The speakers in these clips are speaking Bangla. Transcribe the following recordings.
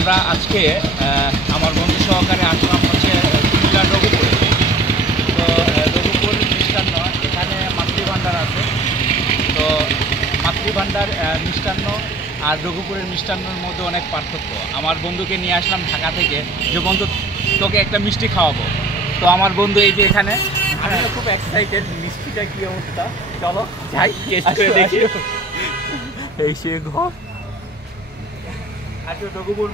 আমরা আজকে আমার বন্ধু সহকারে আসলাম হচ্ছে কুমিল্লার রঘুপুরে। তো রঘুপুর মিষ্টান্ন, এখানে মাতৃভাণ্ডার আছে। তো মাতৃভাণ্ডার মিষ্টান্ন আর রঘুপুরের মিষ্টান্নর মধ্যে অনেক পার্থক্য। আমার বন্ধুকে নিয়ে আসলাম ঢাকা থেকে, যে বন্ধু তোকে একটা মিষ্টি খাওয়াবো। তো আমার বন্ধু এই যে এখানে, আমি খুব এক্সাইটেড। মিষ্টিটা কি অবস্থা, চলো যাই টেস্ট করে দেখি। এই সে ঘর আচ্ছা রঘুপুর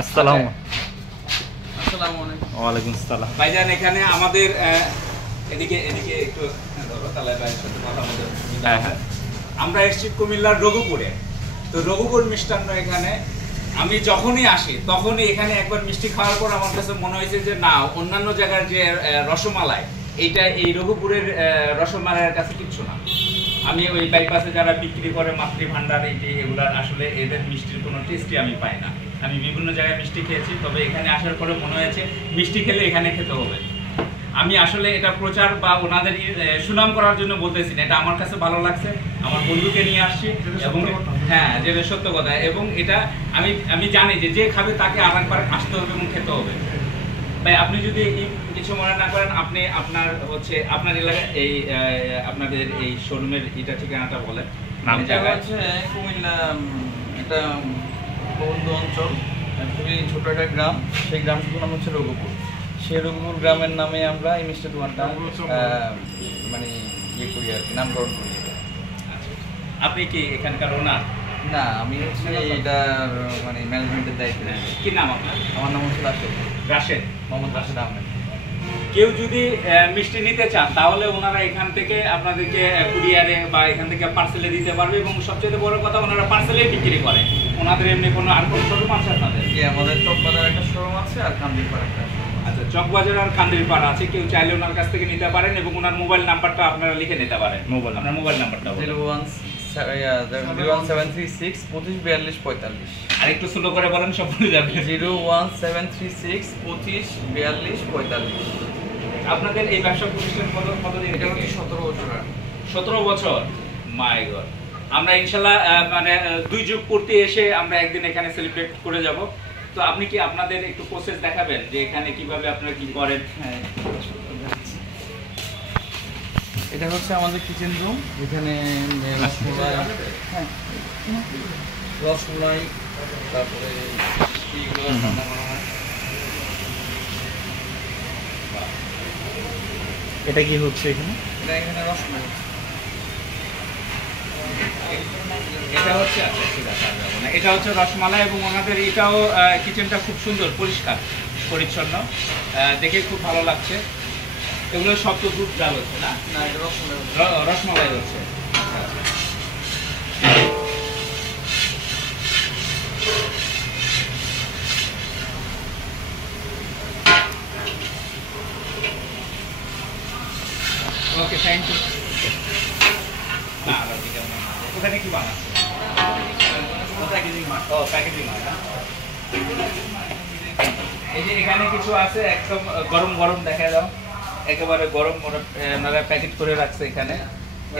আসসালামু আলাইকুম। ওয়ালাইকুম আসসালাম। ভাইজান এখানে আমাদের এদিকে একটু তালায় ভাইয়ের সাথে কথা বলতে। হ্যাঁ, আমরা এসেছি কুমিল্লার রঘুপুরে। তো রঘুপুর মিষ্টান্ন, এখানে আমি যখনই আসি তখনই এখানে একবার মিষ্টি খাওয়ার পর আমার কাছে মনে হয়েছে যে না, অন্যান্য জায়গার যে রসমালাই, এইটা এই রঘুপুরের রসমালাইয়ের কাছে কিচ্ছু না। আমি ওই বাইপাসে যারা বিক্রি করে মাতৃভাণ্ডার, এই যে এগুলার আসলে এদের মিষ্টির কোনো টেস্টই আমি পাই না। আমি বিভিন্ন জায়গায় মিষ্টি খেয়েছি, তবে এখানে আসার পরে মনে হয়েছে মিষ্টি খেলে এখানে খেতে হবে। আমি আসলে এটা প্রচার বা ওনাদের সুনাম করার জন্য বলতেছি না, এটা আমার কাছে ভালো লাগছে। আমার বন্ধুকে নিয়ে আসছি এবং হ্যাঁ, যেটা সত্য কথা। এবং এটা আমি জানি যে খাবে তাকে আরেকবার আসতে হবে এবং খেতে হবে। ভাই, আপনি যদি কিছু মনে না করেন, আপনি আপনার এলাকায় এই আপনাদের এই শোরুমের এটা ঠিকানাটা বলেন। নামটা হচ্ছে কুমিল্লা, একটা বন্ধু অঞ্চল, খুবই ছোট একটা গ্রাম। সেই গ্রামটির নাম হচ্ছে রঘুপুর। সেই রঘুপুর গ্রামের নামে আমরা এই মিষ্টি দোকানটা মানে ইয়ে করি আর কি, নামকরণ করি। আপনি কি এখানকার ওনার? না, আমি হচ্ছে এটার মানে ম্যানেজমেন্টের দায়িত্বে। কি নাম আপনার? আমার নাম হচ্ছে রাশেদ, মোহাম্মদ রাশেদ আহমেদ। কেউ যদি মিষ্টি নিতে চান তাহলে ওনারা এখান থেকে আপনাদেরকে কুরিয়ারে বা এখান থেকে পার্সেলে দিতে পারবে। এবং সবচেয়ে বড় কথা, ওনারা পার্সেলে বিক্রি করে। ওনাদের এমনি কোনো আর কোনো শোরুম আছে আপনাদের? আমাদের চকবাজার একটা শোরুম আছে আর কান্দিরপাড় একটা। আচ্ছা, চকবাজার আর কান্দিরপাড় আছে। কেউ চাইলে ওনার কাছ থেকে নিতে পারেন এবং ওনার মোবাইল নাম্বারটা আপনারা লিখে নিতে পারেন। আপনার মোবাইল নাম্বারটা 01736 25 42 45। আর একটু স্লো করে বলেন, সব ভুলে যাবে। 01736 25 42 45। আপনাদের এই ব্যবসা প্রতিষ্ঠান কতদিন? এটা হচ্ছে 17 বছর। 17 বছর, মাই গড। আমরা ইনশাল্লাহ মানে 2 যুগ পূর্তি এসে আমরা একদিন এখানে সেলিব্রেট করে যাব। তো আপনি কি আপনাদের একটু প্রসেস দেখাবেন যে এখানে কিভাবে আপনারা কি করেন? হ্যাঁ, এটা হচ্ছে আমাদের কিচেন রুম। এখানে রসমালাই, তারপরে এটা কি হচ্ছে এখানে? এখানে রসমালাই, এটা হচ্ছে এটা হচ্ছে রসমালাই। এবং ওনাদের এটাও কিচেনটা খুব সুন্দর, পরিষ্কার পরিচ্ছন্ন, দেখে খুব ভালো লাগছে। এগুলো সব তো দুধ ডাল হচ্ছে না? না, এটা রসমালাই হচ্ছে। ওকে, থ্যাংক ইউ। ওখানে কি বানাচ্ছে? এই যে এখানে কিছু আছে একদম গরম গরম, দেখা দাও, একেবারে গরম ওনারা প্যাকেট করে রাখছে।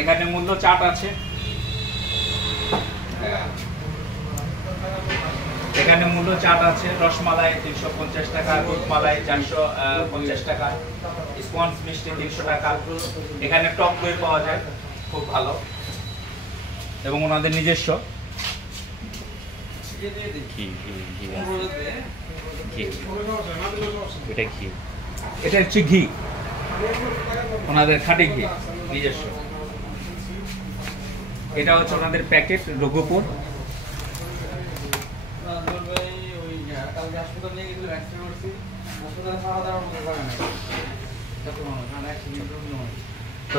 এখানে মূল্য চাট আছে, এখানে মূল্য চাট আছে। রসমালাই 350 টাকা, দুধমালাই 450 টাকা, স্পঞ্জ মিষ্টি 300 টাকা। এখানে টক দই পাওয়া যায়, খুব ভালো, এবং ওনাদের নিজস্ব। এটা হচ্ছে ঘি, ওনাদের খাঁটি ঘি নিজস্ব। এটা হচ্ছে ওনাদের প্যাকেট রঘুপুর।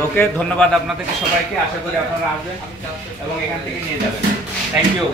ওকে, ধন্যবাদ আপনাদেরকে সবাইকে। আশা করি আপনারা আসবেন এবং এখান থেকে নিয়ে যাবেন। Thank you.